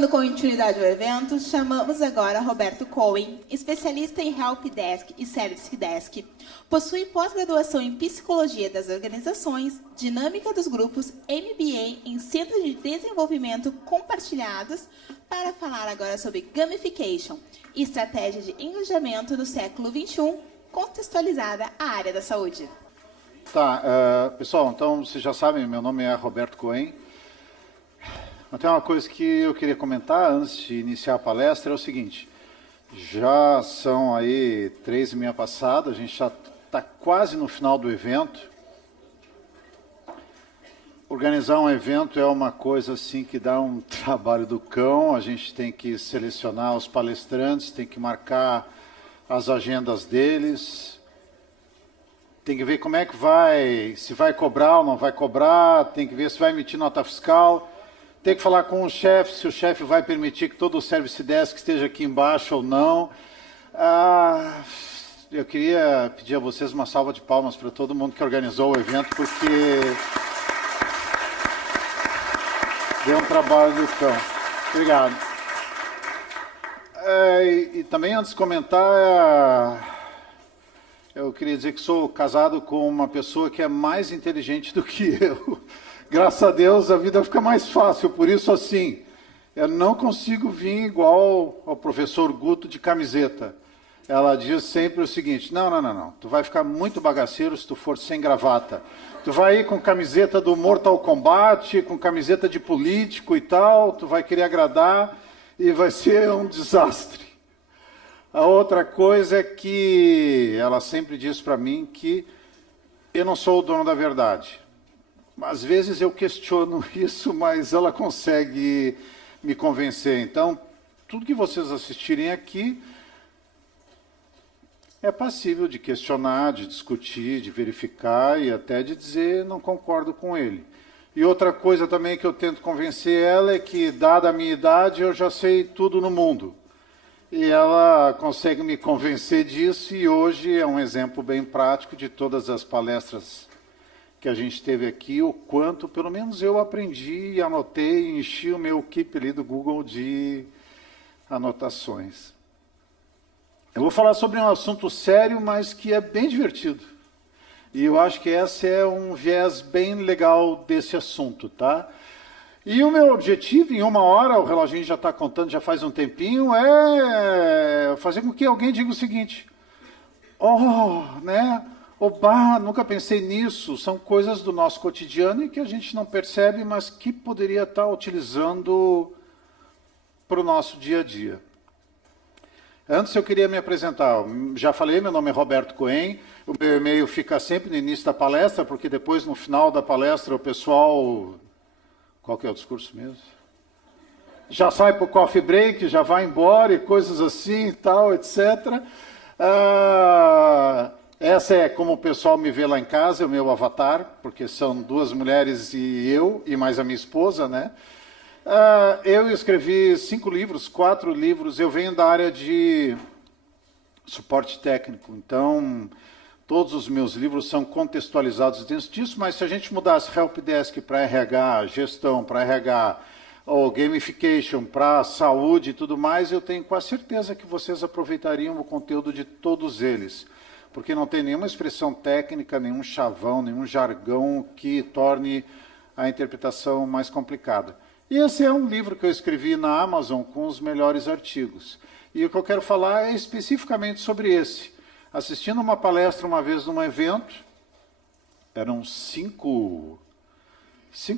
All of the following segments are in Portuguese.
Dando continuidade ao evento, chamamos agora Roberto Cohen, especialista em Help Desk e Service Desk. Possui pós-graduação em Psicologia das Organizações, Dinâmica dos Grupos, MBA em Centros de Desenvolvimento Compartilhados, para falar agora sobre Gamification, estratégia de engajamento do século XXI, contextualizada à área da saúde. Tá, pessoal, então vocês já sabem, meu nome é Roberto Cohen. Mas tem uma coisa que eu queria comentar antes de iniciar a palestra, é o seguinte, já são aí 3h30 passadas, a gente já está quase no final do evento. Organizar um evento é uma coisa assim que dá um trabalho do cão, a gente tem que selecionar os palestrantes, tem que marcar as agendas deles, tem que ver como é que vai, se vai cobrar ou não vai cobrar, tem que ver se vai emitir nota fiscal. Tem que falar com o chefe, se o chefe vai permitir que todo o Service Desk esteja aqui embaixo ou não. Eu queria pedir a vocês uma salva de palmas para todo mundo que organizou o evento, porque deu um trabalho do cão. Obrigado. E também, antes de comentar, eu queria dizer que sou casado com uma pessoa que é mais inteligente do que eu. Graças a Deus a vida fica mais fácil, por isso assim, eu não consigo vir igual ao professor Guto de camiseta. Ela diz sempre o seguinte, não, tu vai ficar muito bagaceiro se tu for sem gravata. Tu vai ir com camiseta do Mortal Kombat, com camiseta de político e tal, tu vai querer agradar e vai ser um desastre. A outra coisa é que ela sempre diz para mim que eu não sou o dono da verdade. Às vezes eu questiono isso, mas ela consegue me convencer. Então, tudo que vocês assistirem aqui é passível de questionar, de discutir, de verificar e até de dizer não concordo com ele. E outra coisa também que eu tento convencer ela é que, dada a minha idade, eu já sei tudo no mundo. E ela consegue me convencer disso e hoje é um exemplo bem prático de todas as palestras que a gente teve aqui, o quanto, pelo menos eu aprendi, anotei, enchi o meu keep ali do Google de anotações. Eu vou falar sobre um assunto sério, mas que é bem divertido. E eu acho que esse é um viés bem legal desse assunto, tá? E o meu objetivo, em 1 hora, o reloginho já está contando, já faz um tempinho, é fazer com que alguém diga o seguinte, né? Opa, nunca pensei nisso, são coisas do nosso cotidiano e que a gente não percebe, mas que poderia estar utilizando para o nosso dia a dia. Antes eu queria me apresentar, já falei, meu nome é Roberto Cohen, o meu e-mail fica sempre no início da palestra, porque depois no final da palestra o pessoal, qual que é o discurso mesmo? Já sai para o coffee break, já vai embora e coisas assim e tal, etc. Essa é como o pessoal me vê lá em casa, é o meu avatar, porque são 2 mulheres e eu, e mais a minha esposa, né? Eu escrevi 5 livros, 4 livros, eu venho da área de suporte técnico, então todos os meus livros são contextualizados dentro disso, mas se a gente mudasse Help Desk para RH, gestão para RH, ou gamification para saúde e tudo mais, eu tenho quase certeza que vocês aproveitariam o conteúdo de todos eles. Porque não tem nenhuma expressão técnica, nenhum chavão, nenhum jargão que torne a interpretação mais complicada. E esse é um livro que eu escrevi na Amazon com os melhores artigos. E o que eu quero falar é especificamente sobre esse. Assistindo uma palestra uma vez num evento, eram 5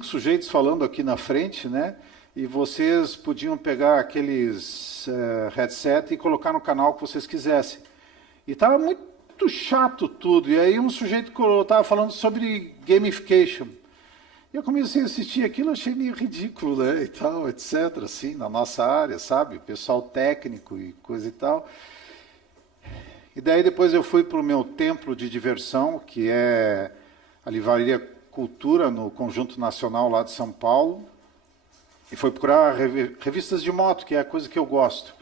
sujeitos falando aqui na frente, né? E vocês podiam pegar aqueles headset e colocar no canal que vocês quisessem. E estava muito chato tudo, e aí um sujeito estava falando sobre gamification. Eu comecei a assistir aquilo, achei meio ridículo, né, e tal, etc, assim, na nossa área, sabe, pessoal técnico e coisa e tal. E daí depois eu fui para o meu templo de diversão, que é a Livraria Cultura, no Conjunto Nacional lá de São Paulo, e fui procurar revistas de moto, que é a coisa que eu gosto.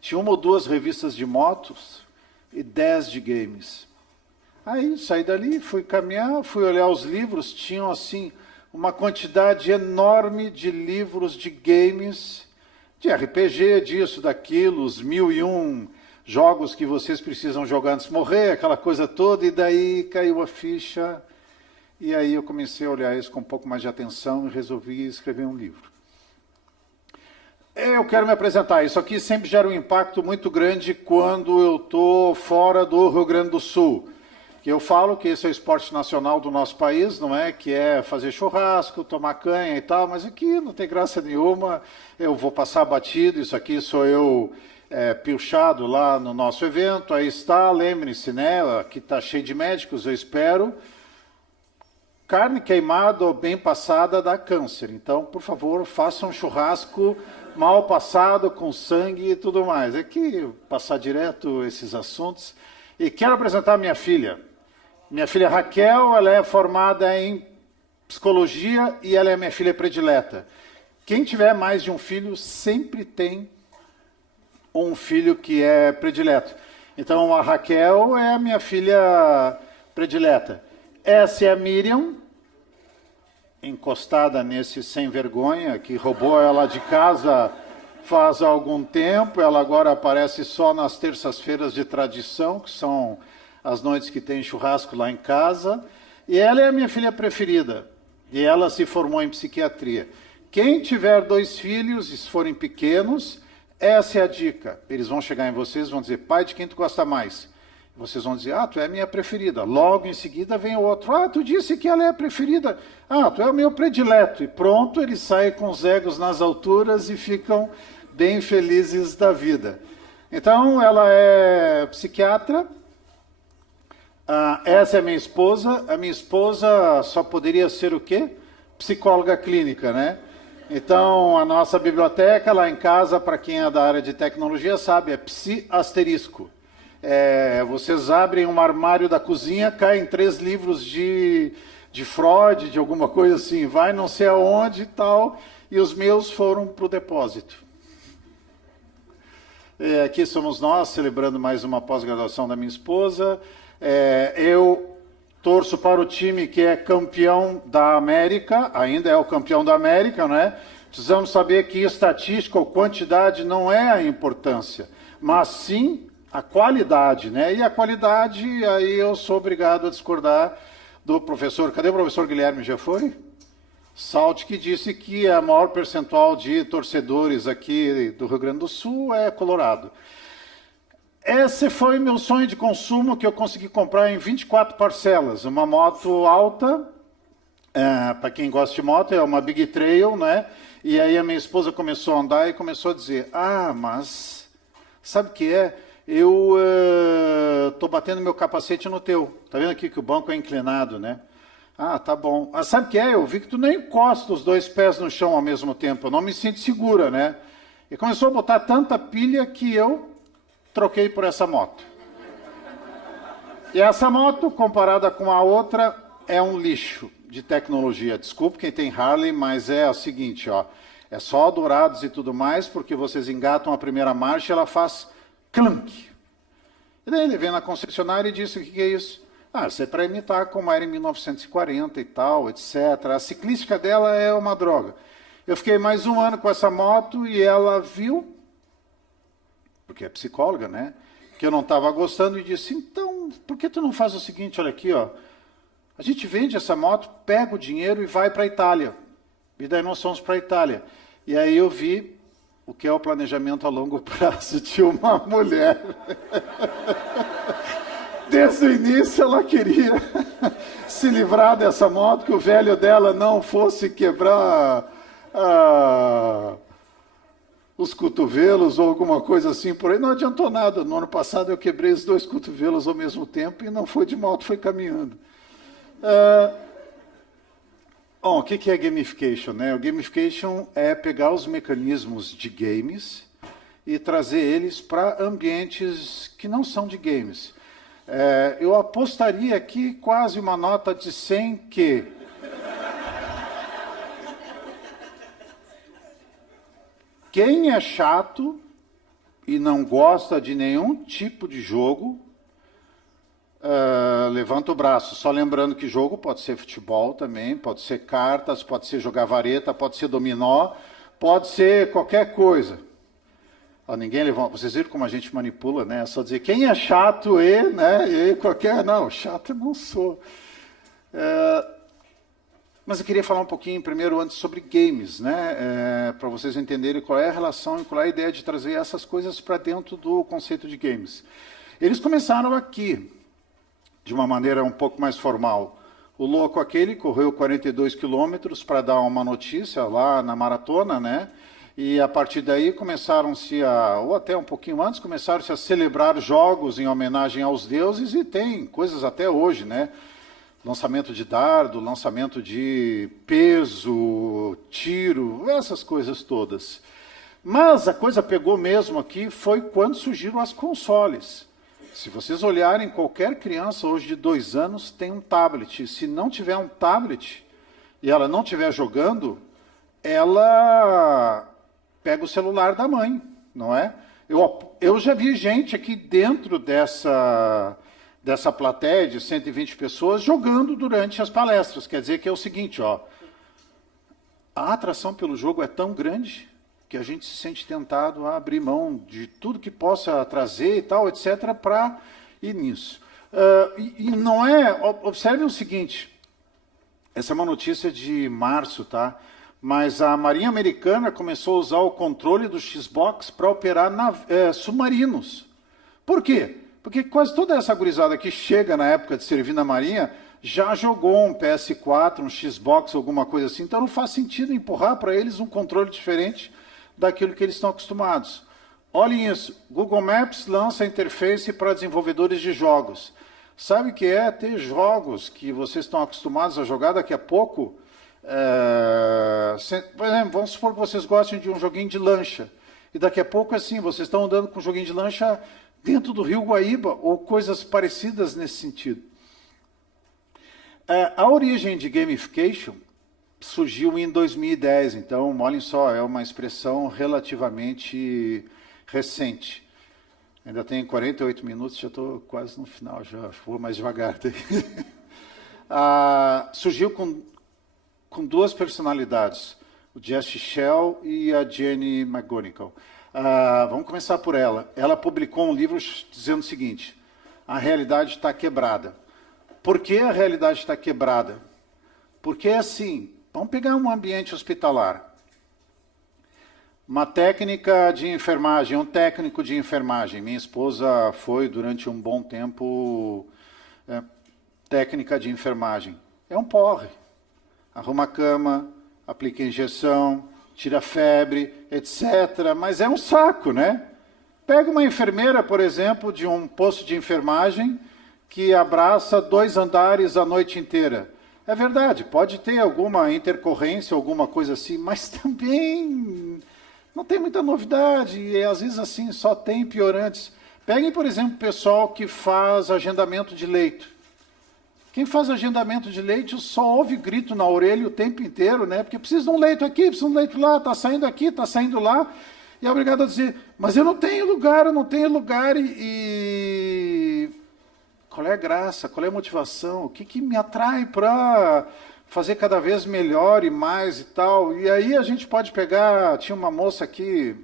Tinha 1 ou 2 revistas de motos, e 10 de games. Aí saí dali, fui caminhar, fui olhar os livros, tinham assim uma quantidade enorme de livros de games de RPG, disso, daquilo, os 1001 jogos que vocês precisam jogar antes de morrer, aquela coisa toda, e daí caiu a ficha, e aí eu comecei a olhar isso com um pouco mais de atenção e resolvi escrever um livro. Eu quero me apresentar. Isso aqui sempre gera um impacto muito grande quando eu estou fora do Rio Grande do Sul. Que eu falo que esse é o esporte nacional do nosso país, não é? Que é fazer churrasco, tomar canha e tal, mas aqui não tem graça nenhuma, eu vou passar batido, isso aqui sou eu pilchado lá no nosso evento, aí está, lembre-se, né? Aqui está cheio de médicos, eu espero. Carne queimada ou bem passada dá câncer, então, por favor, façam um churrasco mal passado, com sangue e tudo mais. É que passar direto esses assuntos. E quero apresentar minha filha. Minha filha Raquel, ela é formada em psicologia e ela é minha filha predileta. Quem tiver mais de um filho sempre tem um filho que é predileto. Então a Raquel é a minha filha predileta. Essa é a Miriam, encostada nesse sem vergonha, que roubou ela de casa faz algum tempo. Ela agora aparece só nas terças-feiras de tradição, que são as noites que tem churrasco lá em casa. E ela é a minha filha preferida. E ela se formou em psiquiatria. Quem tiver 2 filhos, e se forem pequenos, essa é a dica. Eles vão chegar em vocês e vão dizer: pai, de quem tu gosta mais? Vocês vão dizer: ah, tu é a minha preferida. Logo em seguida vem o outro: ah, tu disse que ela é a preferida. Ah, tu é o meu predileto. E pronto, eles saem com os egos nas alturas e ficam bem felizes da vida. Então, ela é psiquiatra. Essa é a minha esposa. A minha esposa só poderia ser o quê? Psicóloga clínica, né? Então, a nossa biblioteca lá em casa, para quem é da área de tecnologia, sabe, é psi asterisco. Vocês abrem um armário da cozinha, caem 3 livros de Freud, de alguma coisa assim, vai não sei aonde e tal, e os meus foram para o depósito. Aqui somos nós, celebrando mais uma pós-graduação da minha esposa. Eu torço para o time que é campeão da América, ainda é o campeão da América, né? Precisamos saber que estatística ou quantidade não é a importância, mas sim a qualidade, né? E a qualidade, aí eu sou obrigado a discordar do professor. Cadê o professor Guilherme? Já foi? Salt, que disse que a maior percentual de torcedores aqui do Rio Grande do Sul é Colorado. Esse foi meu sonho de consumo, que eu consegui comprar em 24 parcelas. Uma moto alta, para quem gosta de moto, é uma Big Trail, né? E aí a minha esposa começou a andar e começou a dizer: ah, mas sabe o que é? Eu estou batendo meu capacete no teu. Tá vendo aqui que o banco é inclinado, né? Ah, tá bom. Ah, sabe o que é? Eu vi que tu nem encosta os 2 pés no chão ao mesmo tempo. Eu não me sinto segura, né? E começou a botar tanta pilha que eu troquei por essa moto. E essa moto, comparada com a outra, é um lixo de tecnologia. Desculpe quem tem Harley, mas é o seguinte, ó. É só dourados e tudo mais, porque vocês engatam a primeira marcha e ela faz clunk. E daí ele veio na concessionária e disse: o que é isso? Ah, isso é para imitar como era em 1940 e tal, etc. A ciclística dela é uma droga. Eu fiquei mais 1 ano com essa moto e ela viu, porque é psicóloga, né, que eu não estava gostando, e disse: então, por que tu não faz o seguinte, olha aqui, ó, a gente vende essa moto, pega o dinheiro e vai para a Itália. E daí nós fomos para a Itália. E aí eu vi o que é o planejamento a longo prazo de uma mulher. Desde o início ela queria se livrar dessa moto, que o velho dela não fosse quebrar os cotovelos ou alguma coisa assim por aí. Não adiantou nada. No ano passado eu quebrei os 2 cotovelos ao mesmo tempo e não foi de moto, foi caminhando. Bom, o que é gamification, né? O gamification é pegar os mecanismos de games e trazer eles para ambientes que não são de games. Eu apostaria aqui quase uma nota de 100 que quem é chato e não gosta de nenhum tipo de jogo, levanta o braço. Só lembrando que jogo pode ser futebol também, pode ser cartas, pode ser jogar vareta, pode ser dominó, pode ser qualquer coisa. Ó, ninguém levanta. Vocês viram como a gente manipula, né? É só dizer quem é chato né? E qualquer... Não, chato eu não sou. Mas eu queria falar um pouquinho primeiro antes sobre games, né? Para vocês entenderem qual é a relação e qual é a ideia de trazer essas coisas para dentro do conceito de games. Eles começaram aqui, de uma maneira um pouco mais formal. O louco aquele correu 42 quilômetros para dar uma notícia lá na maratona, né? E a partir daí começaram-se ou até um pouquinho antes, começaram-se a celebrar jogos em homenagem aos deuses e tem coisas até hoje, né? Lançamento de dardo, lançamento de peso, tiro, essas coisas todas. Mas a coisa pegou mesmo aqui foi quando surgiram as consoles. Se vocês olharem, qualquer criança hoje de 2 anos tem um tablet. Se não tiver um tablet e ela não estiver jogando, ela pega o celular da mãe, não é? Eu já vi gente aqui dentro dessa plateia de 120 pessoas jogando durante as palestras. Quer dizer que é o seguinte, ó, a atração pelo jogo é tão grande que a gente se sente tentado a abrir mão de tudo que possa trazer e tal, etc., para ir nisso. E não é... Observem o seguinte, essa é uma notícia de março, tá? Mas a Marinha Americana começou a usar o controle do Xbox para operar submarinos. Por quê? Porque quase toda essa gurizada que chega na época de servir na Marinha já jogou um PS4, um Xbox, alguma coisa assim. Então não faz sentido empurrar para eles um controle diferente daquilo que eles estão acostumados. Olhem isso, Google Maps lança interface para desenvolvedores de jogos. Sabe o que é ter jogos que vocês estão acostumados a jogar daqui a pouco? Por exemplo, vamos supor que vocês gostem de um joguinho de lancha. E daqui a pouco, assim, vocês estão andando com um joguinho de lancha dentro do Rio Guaíba, ou coisas parecidas nesse sentido. A origem de gamification surgiu em 2010, então, olhem só, é uma expressão relativamente recente. Ainda tem 48 minutos, já estou quase no final, já vou mais devagar. Surgiu com 2 personalidades, o Jesse Shell e a Jenny McGonigal. Vamos começar por ela. Ela publicou um livro dizendo o seguinte, a realidade está quebrada. Por que a realidade está quebrada? Porque é assim, vamos pegar um ambiente hospitalar. Uma técnica de enfermagem, um técnico de enfermagem. Minha esposa foi durante um bom tempo técnica de enfermagem. É um porre. Arruma a cama, aplica injeção, tira febre, etc. Mas é um saco, né? Pega uma enfermeira, por exemplo, de um posto de enfermagem que abraça 2 andares a noite inteira. É verdade, pode ter alguma intercorrência, alguma coisa assim, mas também não tem muita novidade, e às vezes assim só tem piorantes. Peguem, por exemplo, o pessoal que faz agendamento de leito. Quem faz agendamento de leito só ouve grito na orelha o tempo inteiro, né? Porque precisa de um leito aqui, precisa de um leito lá, está saindo aqui, está saindo lá, e é obrigado a dizer, mas eu não tenho lugar, e qual é a graça, qual é a motivação, o que me atrai para fazer cada vez melhor e mais e tal. E aí a gente pode pegar, tinha uma moça aqui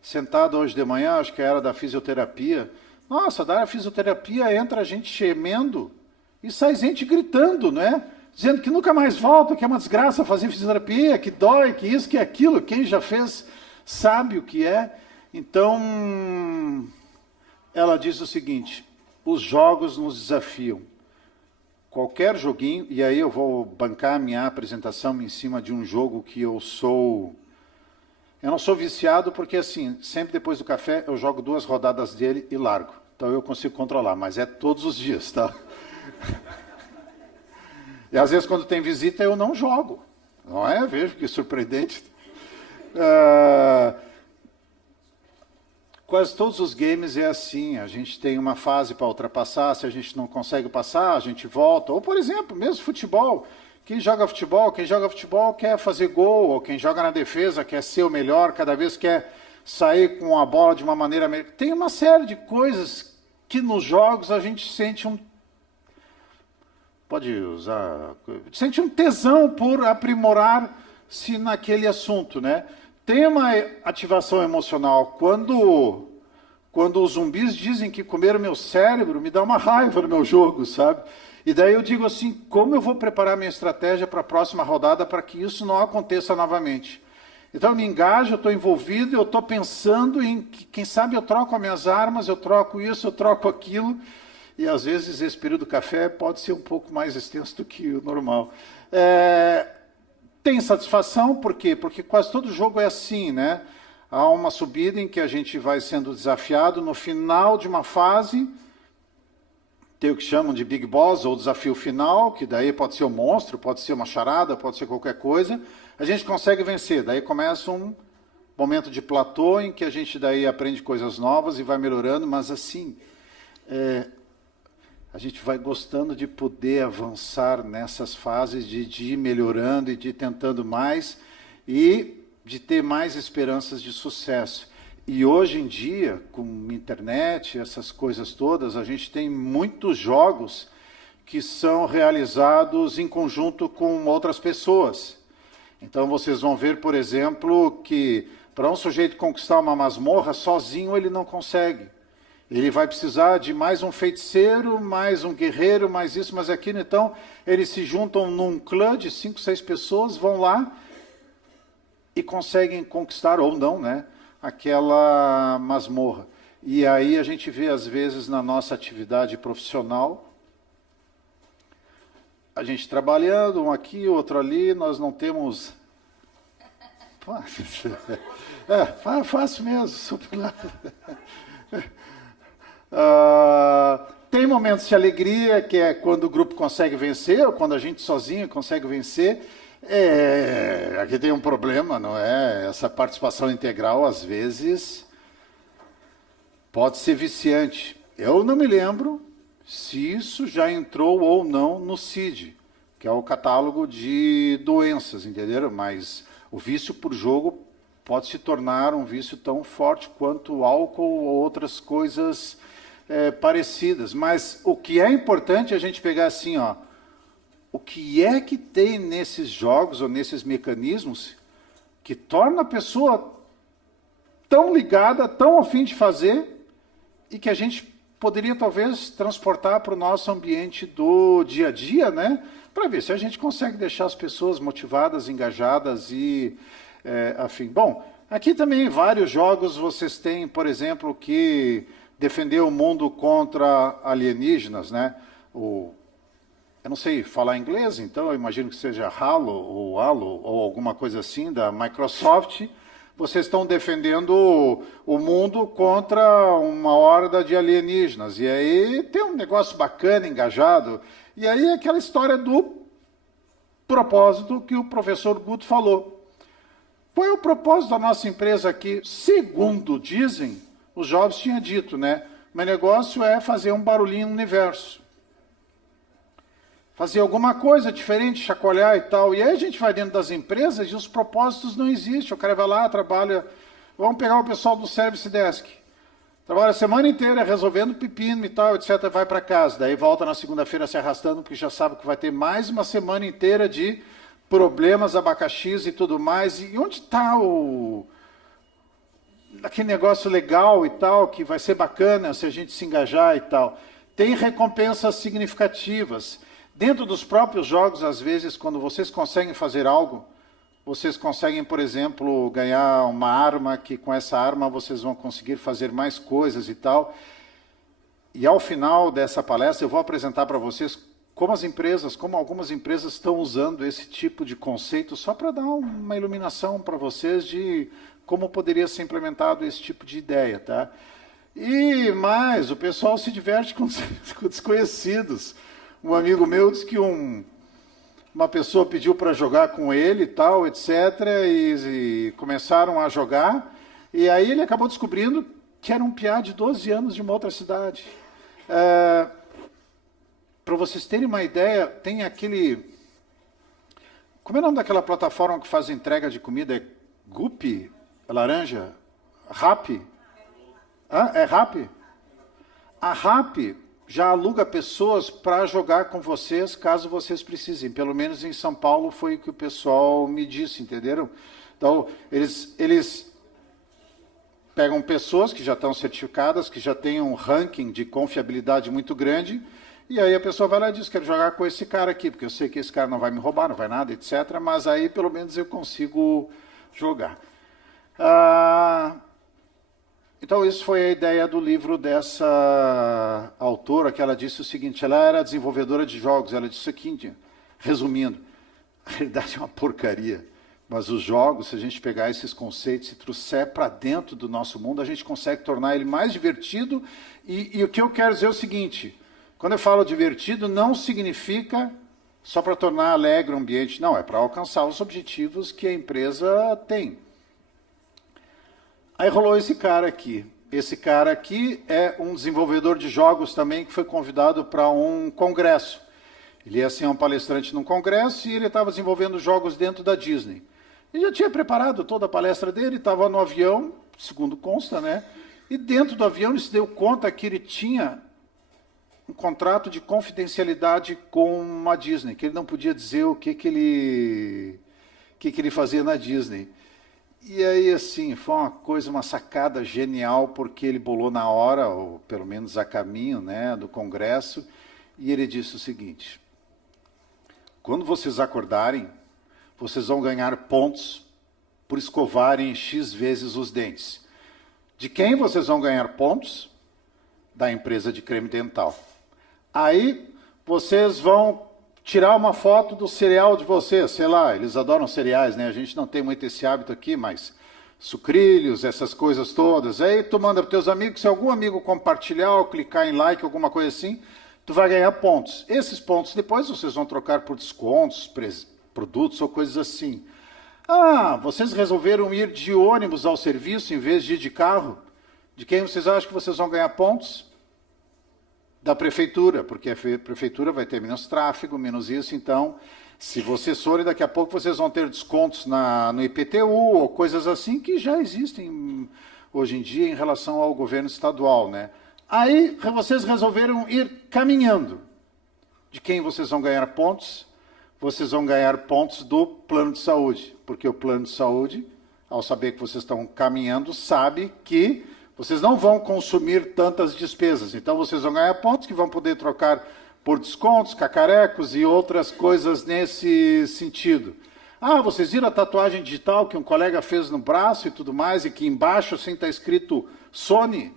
sentada hoje de manhã, acho que era da fisioterapia. Nossa, da fisioterapia entra gente gemendo e sai gente gritando, né? Dizendo que nunca mais volta, que é uma desgraça fazer fisioterapia, que dói, que isso, que aquilo. Quem já fez sabe o que é. Então, ela diz o seguinte, os jogos nos desafiam. Qualquer joguinho, e aí eu vou bancar a minha apresentação em cima de um jogo que eu não sou viciado porque, assim, sempre depois do café eu jogo 2 rodadas dele e largo. Então eu consigo controlar, mas é todos os dias, tá? E às vezes quando tem visita eu não jogo. Não é? Vejo que surpreendente. Quase todos os games é assim, a gente tem uma fase para ultrapassar, se a gente não consegue passar, a gente volta. Ou, por exemplo, mesmo futebol. Quem joga futebol quer fazer gol, ou quem joga na defesa quer ser o melhor, cada vez quer sair com a bola de uma maneira melhor. Tem uma série de coisas que nos jogos a gente sente sente um tesão por aprimorar-se naquele assunto, né? tem uma ativação emocional. Quando os zumbis dizem que comeram meu cérebro, me dá uma raiva no meu jogo, sabe? E daí eu digo assim, como eu vou preparar minha estratégia para a próxima rodada para que isso não aconteça novamente? Então eu me engajo, eu estou envolvido, eu estou pensando em que, quem sabe eu troco as minhas armas, eu troco isso, eu troco aquilo. E às vezes esse período do café pode ser um pouco mais extenso do que o normal. Tem satisfação, por quê? Porque quase todo jogo é assim, né? Há uma subida em que a gente vai sendo desafiado, no final de uma fase, tem o que chamam de Big Boss, ou desafio final, que daí pode ser um monstro, pode ser uma charada, pode ser qualquer coisa, a gente consegue vencer, daí começa um momento de platô, em que a gente daí aprende coisas novas e vai melhorando, mas assim, a gente vai gostando de poder avançar nessas fases, de ir melhorando e de ir tentando mais, e de ter mais esperanças de sucesso. E hoje em dia, com internet, essas coisas todas, a gente tem muitos jogos que são realizados em conjunto com outras pessoas. Então vocês vão ver, por exemplo, que para um sujeito conquistar uma masmorra, sozinho ele não consegue. Ele vai precisar de mais um feiticeiro, mais um guerreiro, mais isso, mais aquilo. Então, eles se juntam num clã de 5, 6 pessoas, vão lá e conseguem conquistar, ou não, né, aquela masmorra. E aí a gente vê, às vezes, na nossa atividade profissional, a gente trabalhando, um aqui, outro ali, nós não temos... Fácil mesmo, super lá. Tem momentos de alegria, que é quando o grupo consegue vencer, ou quando a gente sozinho consegue vencer. Aqui tem um problema, não é? Essa participação integral, às vezes, pode ser viciante. Eu não me lembro se isso já entrou ou não no CID, que é o catálogo de doenças, entenderam? Mas o vício por jogo pode se tornar um vício tão forte quanto o álcool ou outras coisas parecidas. Mas o que é importante é a gente pegar assim, ó, o que é que tem nesses jogos ou nesses mecanismos que torna a pessoa tão ligada, tão a fim de fazer, e que a gente poderia talvez transportar para o nosso ambiente do dia a dia, né? Para ver se a gente consegue deixar as pessoas motivadas, engajadas e afim. Bom, aqui também vários jogos vocês têm, por exemplo, que defender o mundo contra alienígenas, né? Eu não sei falar inglês, então eu imagino que seja Halo ou alguma coisa assim da Microsoft. Vocês estão defendendo o mundo contra uma horda de alienígenas. E aí tem um negócio bacana, engajado. E aí é aquela história do propósito que o professor Guto falou. Qual é o propósito da nossa empresa aqui? Segundo dizem, os jovens tinham dito, né? Meu negócio é fazer um barulhinho no universo. Fazer alguma coisa diferente, chacoalhar e tal. E aí a gente vai dentro das empresas e os propósitos não existem. O cara vai lá, trabalha... Vamos pegar o pessoal do Service Desk. Trabalha a semana inteira resolvendo pepino e tal, etc. Vai para casa. Daí volta na segunda-feira se arrastando, porque já sabe que vai ter mais uma semana inteira de problemas, abacaxis e tudo mais. E onde está aquele negócio legal e tal, que vai ser bacana se a gente se engajar e tal? Tem recompensas significativas. Dentro dos próprios jogos, às vezes, quando vocês conseguem fazer algo, vocês conseguem, por exemplo, ganhar uma arma, que com essa arma vocês vão conseguir fazer mais coisas e tal. E ao final dessa palestra, eu vou apresentar para vocês como algumas empresas estão usando esse tipo de conceito, só para dar uma iluminação para vocês de como poderia ser implementado esse tipo de ideia, tá? E mais, o pessoal se diverte com desconhecidos. Um amigo meu disse que uma pessoa pediu para jogar com ele e tal, etc. E começaram a jogar. E aí ele acabou descobrindo que era um piá de 12 anos de uma outra cidade. Para vocês terem uma ideia, tem aquele... Como é o nome daquela plataforma que faz entrega de comida? É Guppy? É laranja? Rappi? É Rappi? A Rappi já aluga pessoas para jogar com vocês, caso vocês precisem. Pelo menos em São Paulo foi o que o pessoal me disse, entenderam? Então, eles pegam pessoas que já estão certificadas, que já têm um ranking de confiabilidade muito grande, e aí a pessoa vai lá e diz, quero jogar com esse cara aqui, porque eu sei que esse cara não vai me roubar, não vai nada, etc. Mas aí, pelo menos, eu consigo jogar. Então, isso foi a ideia do livro dessa autora, que ela disse o seguinte, ela era desenvolvedora de jogos, ela disse o seguinte, resumindo, a realidade é uma porcaria, mas os jogos, se a gente pegar esses conceitos e trouxer para dentro do nosso mundo, a gente consegue tornar ele mais divertido, e o que eu quero dizer é o seguinte, quando eu falo divertido, não significa só para tornar alegre o ambiente, não, é para alcançar os objetivos que a empresa tem. Aí rolou esse cara aqui. Esse cara aqui é um desenvolvedor de jogos também que foi convidado para um congresso. Ele ia ser um palestrante num congresso e ele estava desenvolvendo jogos dentro da Disney. Ele já tinha preparado toda a palestra dele, estava no avião, segundo consta, né? E dentro do avião ele se deu conta que ele tinha um contrato de confidencialidade com a Disney, que ele não podia dizer o que ele fazia na Disney. E aí, assim, foi uma coisa, uma sacada genial, porque ele bolou na hora, ou pelo menos a caminho, né, do congresso, e ele disse o seguinte, quando vocês acordarem, vocês vão ganhar pontos por escovarem X vezes os dentes. De quem vocês vão ganhar pontos? Da empresa de creme dental. Aí, vocês vão tirar uma foto do cereal de vocês, sei lá, eles adoram cereais, né? A gente não tem muito esse hábito aqui, mas sucrilhos, essas coisas todas. Aí tu manda para teus amigos, se algum amigo compartilhar ou clicar em like, alguma coisa assim, tu vai ganhar pontos. Esses pontos depois vocês vão trocar por descontos, produtos ou coisas assim. Ah, vocês resolveram ir de ônibus ao serviço em vez de ir de carro? De quem vocês acham que vocês vão ganhar pontos? Da prefeitura, porque a prefeitura vai ter menos tráfego, menos isso, então, se vocês forem, daqui a pouco vocês vão ter descontos no IPTU, ou coisas assim, que já existem hoje em dia em relação ao governo estadual, né? Aí, vocês resolveram ir caminhando. De quem vocês vão ganhar pontos? Vocês vão ganhar pontos do plano de saúde, porque o plano de saúde, ao saber que vocês estão caminhando, sabe que vocês não vão consumir tantas despesas. Então, vocês vão ganhar pontos que vão poder trocar por descontos, cacarecos e outras coisas nesse sentido. Ah, vocês viram a tatuagem digital que um colega fez no braço e tudo mais, e que embaixo assim está escrito Sony?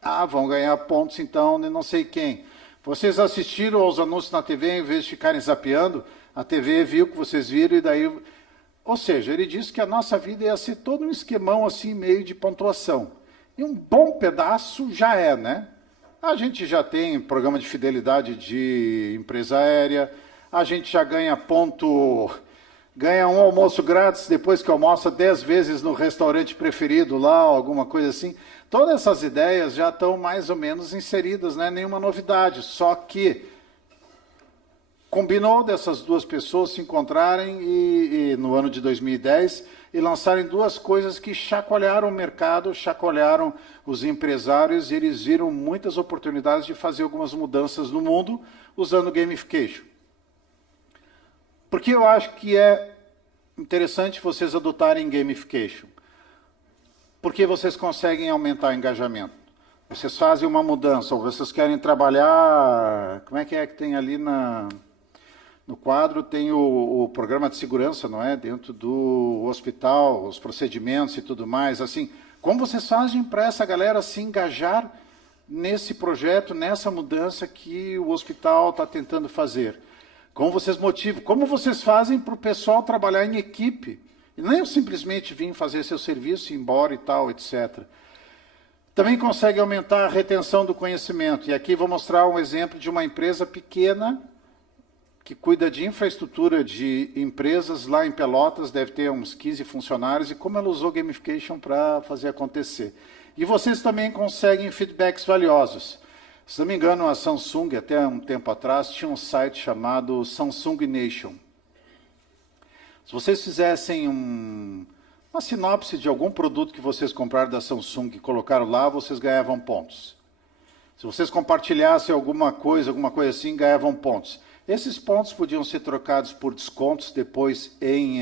Ah, vão ganhar pontos então de não sei quem. Vocês assistiram aos anúncios na TV em vez de ficarem zapeando? A TV viu que vocês viram e daí... Ou seja, ele disse que a nossa vida ia ser todo um esquemão assim, meio de pontuação. E um bom pedaço já é, né? A gente já tem programa de fidelidade de empresa aérea, a gente já ganha ponto, ganha um almoço grátis depois que almoça 10 vezes no restaurante preferido lá, alguma coisa assim. Todas essas ideias já estão mais ou menos inseridas, não é nenhuma novidade, só que combinou dessas duas pessoas se encontrarem e no ano de 2010 e lançarem duas coisas que chacoalharam o mercado, chacoalharam os empresários e eles viram muitas oportunidades de fazer algumas mudanças no mundo usando gamification. Porque eu acho que é interessante vocês adotarem gamification. Porque vocês conseguem aumentar o engajamento. Vocês fazem uma mudança, ou vocês querem trabalhar... Como é que tem ali no quadro? Tem o programa de segurança, não é? Dentro do hospital, os procedimentos e tudo mais. Assim, como vocês fazem para essa galera se engajar nesse projeto, nessa mudança que o hospital está tentando fazer? Como vocês motivam? Como vocês fazem para o pessoal trabalhar em equipe? E não é simplesmente vir fazer seu serviço, ir embora e tal, etc. Também consegue aumentar a retenção do conhecimento. E aqui vou mostrar um exemplo de uma empresa pequena que cuida de infraestrutura de empresas lá em Pelotas, deve ter uns 15 funcionários, e como ela usou gamification para fazer acontecer. E vocês também conseguem feedbacks valiosos. Se não me engano, a Samsung, até um tempo atrás, tinha um site chamado Samsung Nation. Se vocês fizessem uma sinopse de algum produto que vocês compraram da Samsung e colocaram lá, vocês ganhavam pontos. Se vocês compartilhassem alguma coisa assim, ganhavam pontos. Esses pontos podiam ser trocados por descontos depois em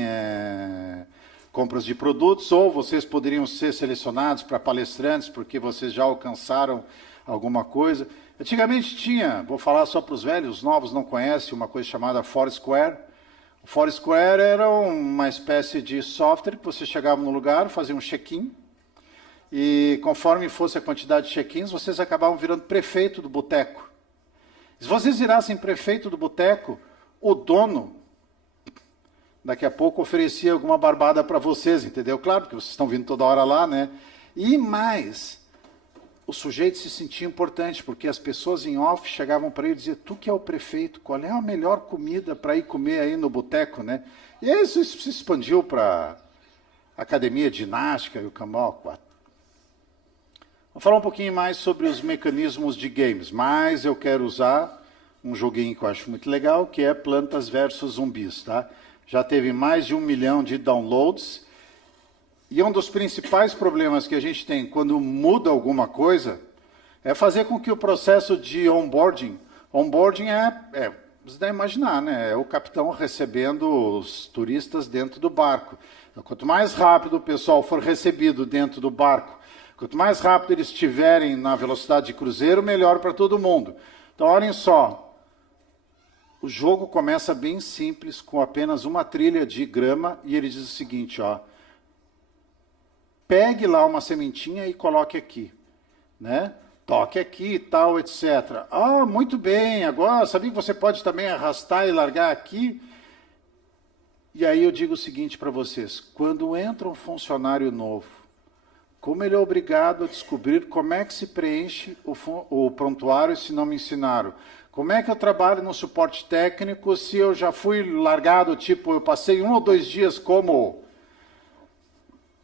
compras de produtos, ou vocês poderiam ser selecionados para palestrantes, porque vocês já alcançaram alguma coisa. Antigamente tinha, vou falar só para os velhos, os novos não conhecem, uma coisa chamada Foursquare. O Foursquare era uma espécie de software que você chegava no lugar, fazia um check-in, e conforme fosse a quantidade de check-ins, vocês acabavam virando prefeito do boteco. Se vocês virassem prefeito do boteco, o dono, daqui a pouco, oferecia alguma barbada para vocês, entendeu? Claro, porque vocês estão vindo toda hora lá, né? E mais, o sujeito se sentia importante, porque as pessoas em off chegavam para ele e diziam, tu que é o prefeito, qual é a melhor comida para ir comer aí no boteco, né? E aí isso se expandiu para academia de ginástica e o cambau 4. Vou falar um pouquinho mais sobre os mecanismos de games, mas eu quero usar um joguinho que eu acho muito legal, que é Plantas versus Zumbis, tá? Já teve mais de 1 milhão de downloads, e um dos principais problemas que a gente tem quando muda alguma coisa é fazer com que o processo de onboarding você deve imaginar, né? É o capitão recebendo os turistas dentro do barco. Então, quanto mais rápido o pessoal for recebido dentro do barco, quanto mais rápido eles estiverem na velocidade de cruzeiro, melhor para todo mundo. Então, olhem só. O jogo começa bem simples, com apenas uma trilha de grama, e ele diz o seguinte, ó. Pegue lá uma sementinha e coloque aqui, né? Toque aqui e tal, etc. Ah, muito bem, agora sabia que você pode também arrastar e largar aqui? E aí eu digo o seguinte para vocês, quando entra um funcionário novo, como ele é obrigado a descobrir como é que se preenche o prontuário se não me ensinaram? Como é que eu trabalho no suporte técnico se eu já fui largado, tipo, eu passei 1 ou 2 dias como...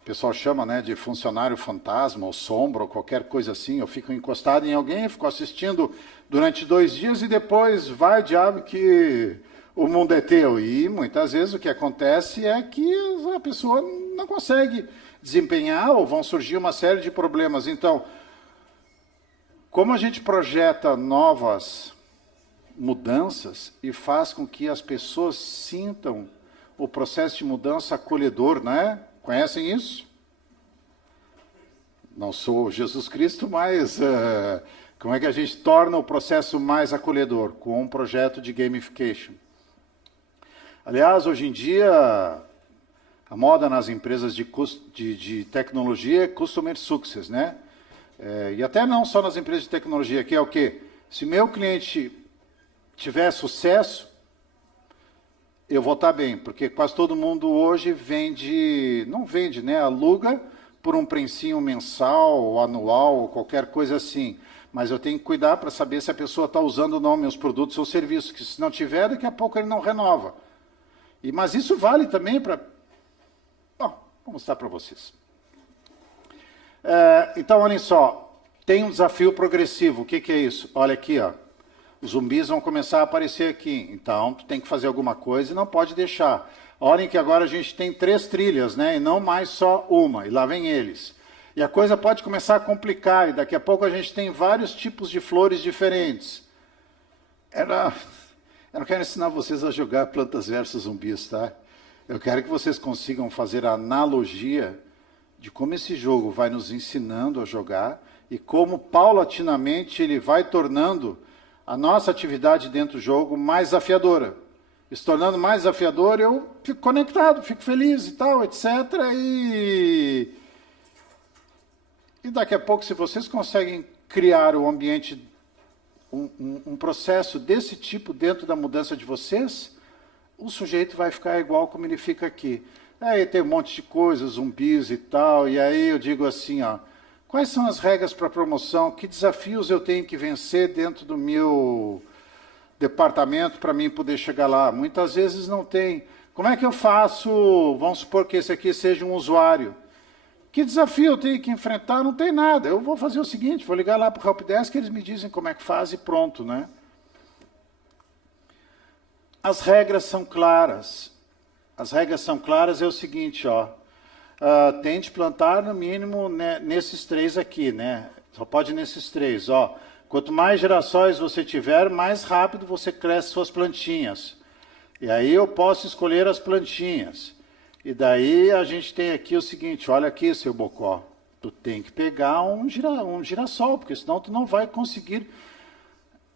O pessoal chama, né, de funcionário fantasma, ou sombra, ou qualquer coisa assim. Eu fico encostado em alguém, fico assistindo durante 2 dias e depois vai, diabo, que o mundo é teu. E muitas vezes o que acontece é que a pessoa não consegue desempenhar ou vão surgir uma série de problemas. Então, como a gente projeta novas mudanças e faz com que as pessoas sintam o processo de mudança acolhedor, né? Conhecem isso? Não sou Jesus Cristo, mas como é que a gente torna o processo mais acolhedor? Com um projeto de gamification. Aliás, hoje em dia, a moda nas empresas de tecnologia é Customer Success, né? E até não só nas empresas de tecnologia, que é o quê? Se meu cliente tiver sucesso, eu vou estar bem, porque quase todo mundo hoje não vende, né? Aluga por um precinho mensal, ou anual, ou qualquer coisa assim. Mas eu tenho que cuidar para saber se a pessoa está usando ou não meus produtos ou serviços, que se não tiver, daqui a pouco ele não renova. Mas isso vale também para... Bom, vou mostrar para vocês. Então, olhem só, tem um desafio progressivo. O que é isso? Olha aqui, ó. Os zumbis vão começar a aparecer aqui. Então, tu tem que fazer alguma coisa e não pode deixar. Olhem que agora a gente tem 3 trilhas, né? E não mais só uma. E lá vem eles. E a coisa pode começar a complicar. E daqui a pouco a gente tem vários tipos de flores diferentes. Eu não quero ensinar vocês a jogar Plantas versus Zumbis, tá? Eu quero que vocês consigam fazer a analogia de como esse jogo vai nos ensinando a jogar e como, paulatinamente, ele vai tornando a nossa atividade dentro do jogo mais desafiadora. Se tornando mais desafiadora, eu fico conectado, fico feliz e tal, etc. E daqui a pouco, se vocês conseguem criar um ambiente, um processo desse tipo dentro da mudança de vocês, o sujeito vai ficar igual como ele fica aqui. Aí tem um monte de coisas, zumbis e tal, e aí eu digo assim, ó, quais são as regras para promoção? Que desafios eu tenho que vencer dentro do meu departamento para mim poder chegar lá? Muitas vezes não tem. Como é que eu faço? Vamos supor que esse aqui seja um usuário. Que desafio eu tenho que enfrentar? Não tem nada. Eu vou fazer o seguinte, vou ligar lá para o Helpdesk, eles me dizem como é que faz e pronto, né? As regras são claras. As regras são claras, é o seguinte, ó. Tente plantar no mínimo, né, nesses 3 aqui, né? Só pode nesses 3, ó. Quanto mais girassóis você tiver, mais rápido você cresce suas plantinhas. E aí eu posso escolher as plantinhas. E daí a gente tem aqui o seguinte, olha aqui, seu Bocó, tu tem que pegar um girassol, porque senão tu não vai conseguir.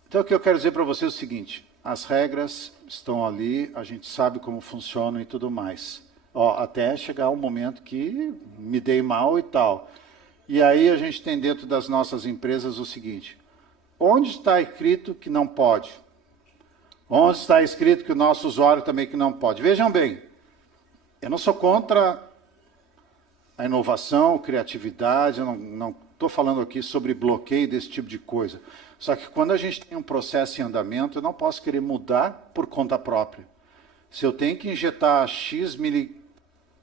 Então o que eu quero dizer para você é o seguinte, as regras estão ali, a gente sabe como funcionam e tudo mais. Ó, até chegar um momento que me dei mal e tal. E aí a gente tem dentro das nossas empresas o seguinte, onde está escrito que não pode? Onde está escrito que o nosso usuário também que não pode? Vejam bem, eu não sou contra a inovação, criatividade, eu não estou falando aqui sobre bloqueio desse tipo de coisa. Só que quando a gente tem um processo em andamento, eu não posso querer mudar por conta própria. Se eu tenho que injetar X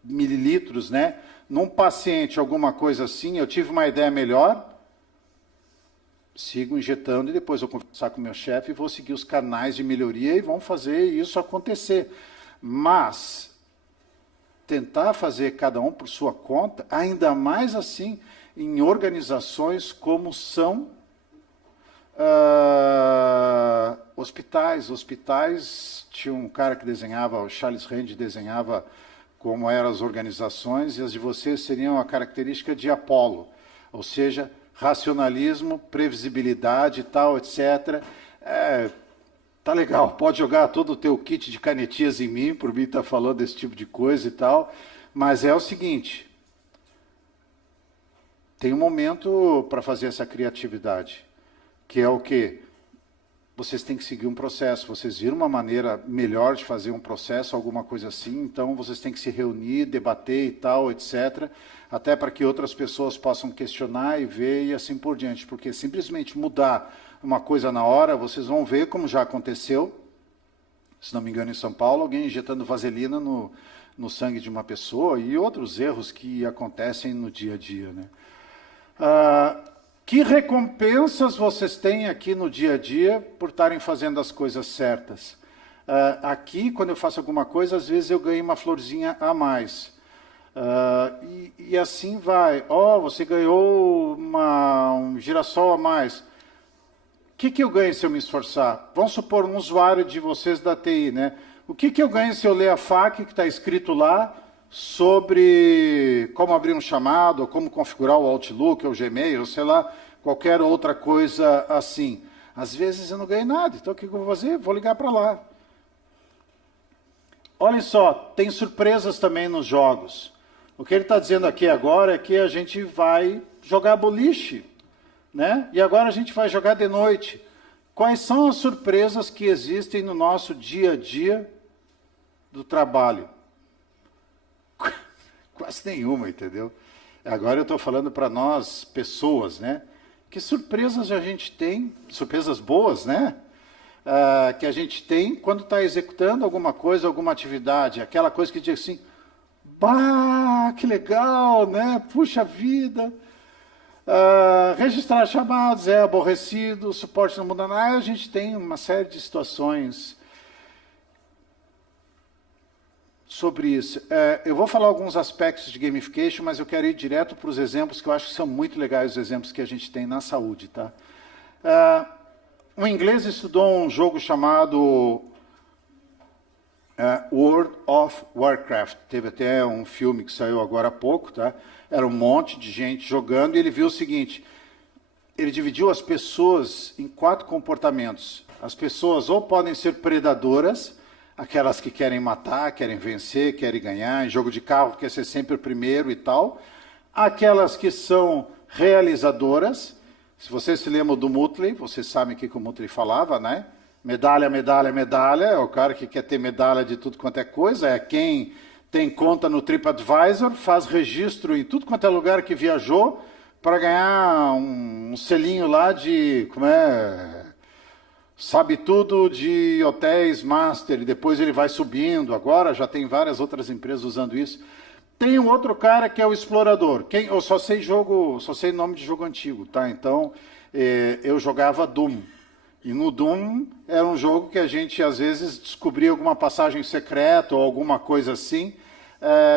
mililitros, né, num paciente, alguma coisa assim, eu tive uma ideia melhor, sigo injetando e depois eu vou conversar com o meu chefe e vou seguir os canais de melhoria e vão fazer isso acontecer. Mas tentar fazer cada um por sua conta, ainda mais assim em organizações como são hospitais. Hospitais, tinha um cara que desenhava, o Charles Rand desenhava como eram as organizações, e as de vocês seriam a característica de Apolo, ou seja, racionalismo, previsibilidade e tal, etc. Tá legal, pode jogar todo o teu kit de canetinhas em mim, por mim tá falando desse tipo de coisa e tal, mas é o seguinte, tem um momento para fazer essa criatividade, que é o quê? Vocês têm que seguir um processo, vocês viram uma maneira melhor de fazer um processo, alguma coisa assim, então vocês têm que se reunir, debater e tal, etc., até para que outras pessoas possam questionar e ver e assim por diante, porque simplesmente mudar uma coisa na hora, vocês vão ver como já aconteceu, se não me engano em São Paulo, alguém injetando vaselina no sangue de uma pessoa e outros erros que acontecem no dia a dia, né? Que recompensas vocês têm aqui no dia a dia por estarem fazendo as coisas certas? Aqui, quando eu faço alguma coisa, às vezes eu ganho uma florzinha a mais. E assim vai. Você ganhou um girassol a mais. O que eu ganho se eu me esforçar? Vamos supor um usuário de vocês da TI, né? O que eu ganho se eu ler a FAQ que está escrito lá sobre como abrir um chamado, ou como configurar o Outlook, ou o Gmail, ou sei lá, qualquer outra coisa assim. Às vezes eu não ganho nada, então o que eu vou fazer? Vou ligar para lá. Olhem só, tem surpresas também nos jogos. O que ele está dizendo aqui agora é que a gente vai jogar boliche, né? E agora a gente vai jogar de noite. Quais são as surpresas que existem no nosso dia a dia do trabalho? Quase nenhuma, entendeu? Agora eu estou falando para nós, pessoas, né? Que surpresas a gente tem, surpresas boas, né? Que a gente tem quando está executando alguma coisa, alguma atividade, aquela coisa que diz assim, bah, que legal, né? Puxa vida. Registrar chamados é aborrecido, o suporte não muda nada, a gente tem uma série de situações sobre isso. Eu vou falar alguns aspectos de gamification, mas eu quero ir direto para os exemplos, que eu acho que são muito legais os exemplos que a gente tem na saúde. Tá? Um inglês estudou um jogo chamado World of Warcraft. Teve até um filme que saiu agora há pouco. Tá? Era um monte de gente jogando e ele viu o seguinte, ele dividiu as pessoas em 4 comportamentos. As pessoas ou podem ser predadoras, aquelas que querem matar, querem vencer, querem ganhar, em jogo de carro quer ser sempre o primeiro e tal. Aquelas que são realizadoras, se vocês se lembram do Mutley, vocês sabem o que o Mutley falava, né? Medalha, medalha, medalha, é o cara que quer ter medalha de tudo quanto é coisa, é quem tem conta no TripAdvisor, faz registro em tudo quanto é lugar que viajou para ganhar um selinho lá de, sabe tudo de hotéis master, e depois ele vai subindo. Agora já tem várias outras empresas usando isso. Tem um outro cara que é o explorador. Eu só sei nome de jogo antigo, tá? Então, eu jogava Doom. E no Doom era um jogo que a gente às vezes descobria alguma passagem secreta ou alguma coisa assim,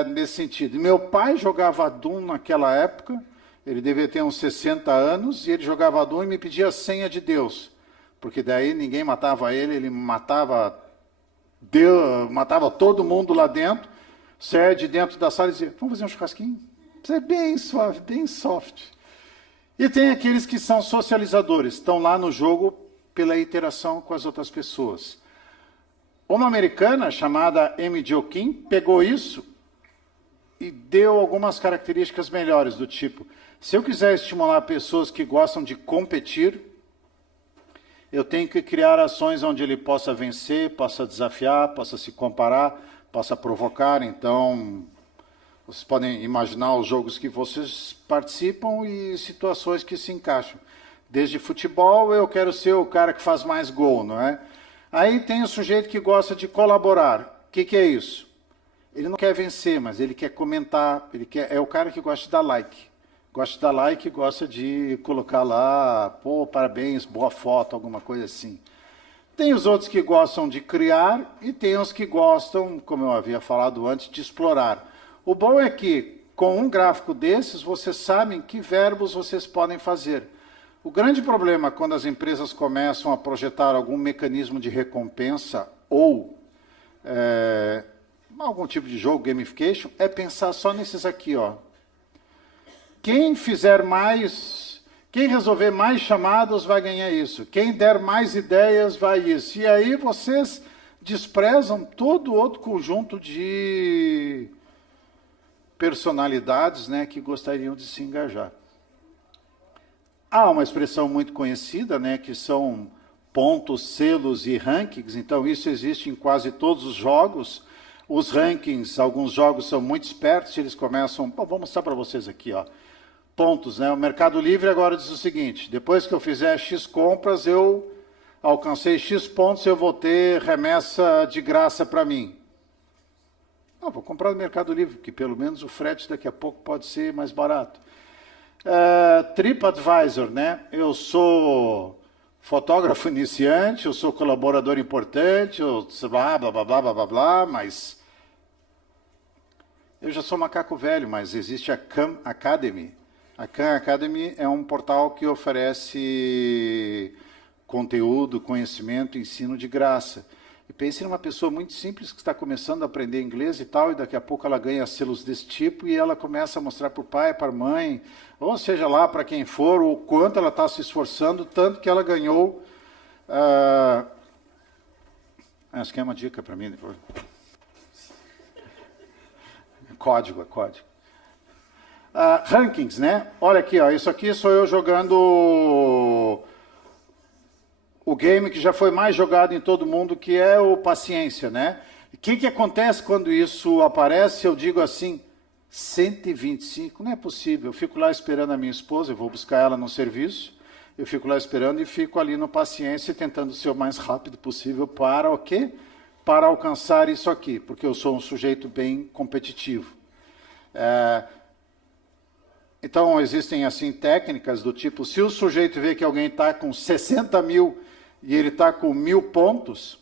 nesse sentido. E meu pai jogava Doom naquela época, ele devia ter uns 60 anos, e ele jogava Doom e me pedia a senha de Deus. Porque daí ninguém matava ele matava todo mundo lá dentro, Você é de dentro da sala e diz, vamos fazer um churrasquinho? Você é bem suave, bem soft. E tem aqueles que são socializadores, estão lá no jogo pela interação com as outras pessoas. Uma americana chamada Amy Jo Kim pegou isso e deu algumas características melhores, do tipo, se eu quiser estimular pessoas que gostam de competir, eu tenho que criar ações onde ele possa vencer, possa desafiar, possa se comparar, possa provocar. Então, vocês podem imaginar os jogos que vocês participam e situações que se encaixam. Desde futebol, eu quero ser o cara que faz mais gol, não é? Aí tem o sujeito que gosta de colaborar. O que é isso? Ele não quer vencer, mas ele quer comentar. É o cara que gosta de dar like. Gosta de dar like, gosta de colocar lá, pô, parabéns, boa foto, alguma coisa assim. Tem os outros que gostam de criar e tem os que gostam, como eu havia falado antes, de explorar. O bom é que, com um gráfico desses, vocês sabem que verbos vocês podem fazer. O grande problema quando as empresas começam a projetar algum mecanismo de recompensa ou algum tipo de jogo, gamification, é pensar só nesses aqui, ó. Quem fizer mais, quem resolver mais chamados vai ganhar isso. Quem der mais ideias vai isso. E aí vocês desprezam todo outro conjunto de personalidades, né, que gostariam de se engajar. Há uma expressão muito conhecida, né, que são pontos, selos e rankings. Então isso existe em quase todos os jogos. Os rankings, alguns jogos são muito espertos, eles começam... Bom, vou mostrar para vocês aqui, ó. Pontos, né? O Mercado Livre agora diz o seguinte, depois que eu fizer X compras, eu alcancei X pontos, eu vou ter remessa de graça para mim. Não, vou comprar no Mercado Livre, que pelo menos o frete daqui a pouco pode ser mais barato. TripAdvisor, né? Eu sou fotógrafo iniciante, eu sou colaborador importante, eu blá, blá, blá, blá, blá, blá, blá, mas eu já sou macaco velho, mas existe a Khan Academy. A Khan Academy é um portal que oferece conteúdo, conhecimento, ensino de graça. E pense numa pessoa muito simples que está começando a aprender inglês e tal, e daqui a pouco ela ganha selos desse tipo e ela começa a mostrar para o pai, para a mãe, ou seja lá para quem for, o quanto ela está se esforçando, tanto que ela ganhou... Acho que é uma dica para mim depois. Código, é código. Rankings, né? Olha aqui, ó, isso aqui sou eu jogando o game que já foi mais jogado em todo mundo, que é o Paciência, né? O que acontece quando isso aparece? Eu digo assim, 125, não é possível. Eu fico lá esperando a minha esposa, eu vou buscar ela no serviço, eu fico lá esperando e fico ali no Paciência tentando ser o mais rápido possível para o quê? Para alcançar isso aqui, porque eu sou um sujeito bem competitivo. Então, existem assim técnicas do tipo, se o sujeito vê que alguém está com 60 mil e ele está com 1000 pontos,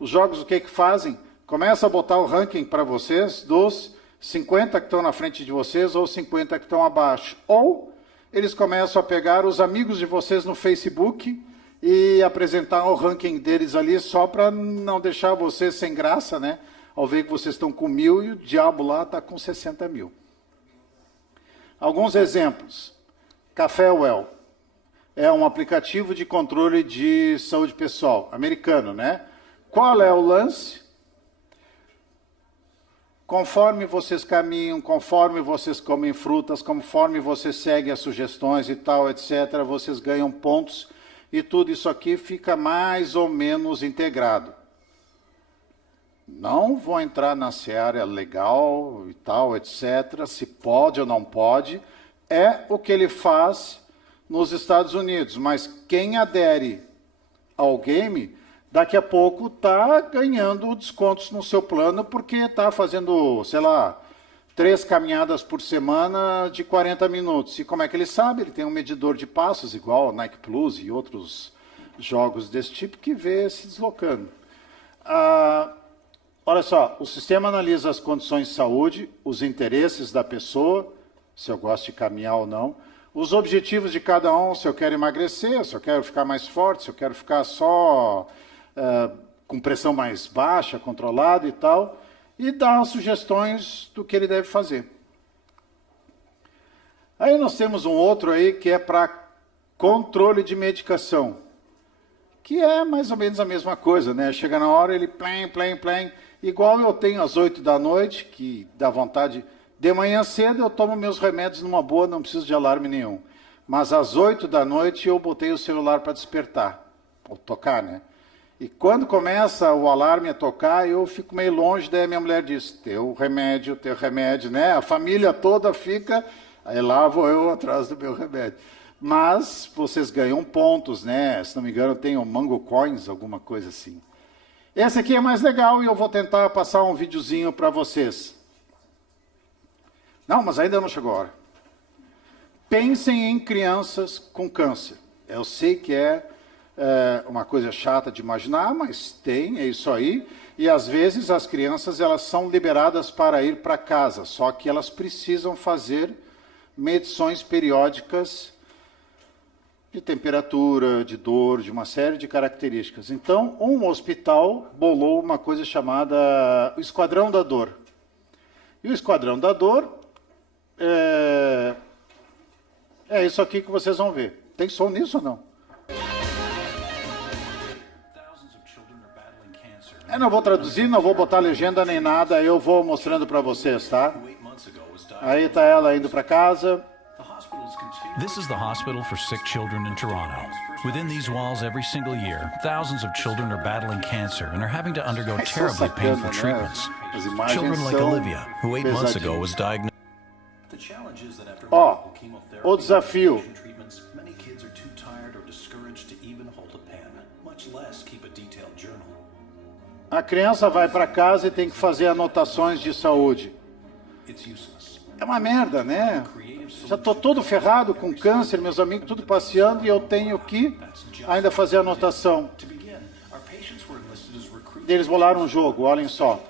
os jogos o que fazem? Começa a botar o ranking para vocês dos 50 que estão na frente de vocês ou 50 que estão abaixo. Ou eles começam a pegar os amigos de vocês no Facebook e apresentar o ranking deles ali só para não deixar vocês sem graça, né? Ao ver que vocês estão com 1000 e o diabo lá está com 60 mil. Alguns exemplos. Café Well é um aplicativo de controle de saúde pessoal, americano, né? Qual é o lance? Conforme vocês caminham, conforme vocês comem frutas, conforme vocês seguem as sugestões e tal, etc., vocês ganham pontos e tudo isso aqui fica mais ou menos integrado. Não vou entrar na seara legal e tal, etc., se pode ou não pode, é o que ele faz nos Estados Unidos, mas quem adere ao game, daqui a pouco está ganhando descontos no seu plano, porque está fazendo, sei lá, 3 caminhadas por semana de 40 minutos. E como é que ele sabe? Ele tem um medidor de passos, igual o Nike Plus e outros jogos desse tipo, que vê se deslocando. Olha só, o sistema analisa as condições de saúde, os interesses da pessoa, se eu gosto de caminhar ou não, os objetivos de cada um, se eu quero emagrecer, se eu quero ficar mais forte, se eu quero ficar só com pressão mais baixa, controlada e tal. e dá sugestões do que ele deve fazer. Aí nós temos um outro aí que é para controle de medicação, que é mais ou menos a mesma coisa, né? Chega na hora, ele plém, plém, plém, igual eu tenho às 8 da noite, que dá vontade, de manhã cedo eu tomo meus remédios numa boa, não preciso de alarme nenhum. Mas às 8 da noite eu botei o celular para despertar, ou tocar, né? E quando começa o alarme a tocar, eu fico meio longe, daí a minha mulher diz, teu remédio, né? A família toda fica, aí lá vou eu atrás do meu remédio. Mas vocês ganham pontos, né? Se não me engano, tem o Mango Coins, alguma coisa assim. Esse aqui é mais legal e eu vou tentar passar um videozinho para vocês. Não, mas ainda não chegou a hora. Pensem em crianças com câncer. Eu sei que é uma coisa chata de imaginar, mas tem, é isso aí. E às vezes as crianças elas são liberadas para ir para casa, só que elas precisam fazer medições periódicas de temperatura, de dor, de uma série de características. Então, um hospital bolou uma coisa chamada o Esquadrão da Dor. E o Esquadrão da Dor é isso aqui que vocês vão ver. Tem som nisso ou não? Eu não vou traduzir, não vou botar legenda nem nada, eu vou mostrando para vocês, tá? Aí está ela indo para casa. This is the hospital for sick children in Toronto. Within these walls every single year, thousands of children are battling cancer and are having to undergo terribly painful treatments. Children like Olivia, who 8 months ago was diagnosed. Ó, o desafio. Many kids are too tired or discouraged to even hold a pen, much less keep a detailed journal. A criança vai para casa e tem que fazer anotações de saúde. É uma merda, né? Já estou todo ferrado com câncer, meus amigos tudo passeando e eu tenho que ainda fazer anotação. Eles bolaram um jogo, olhem só.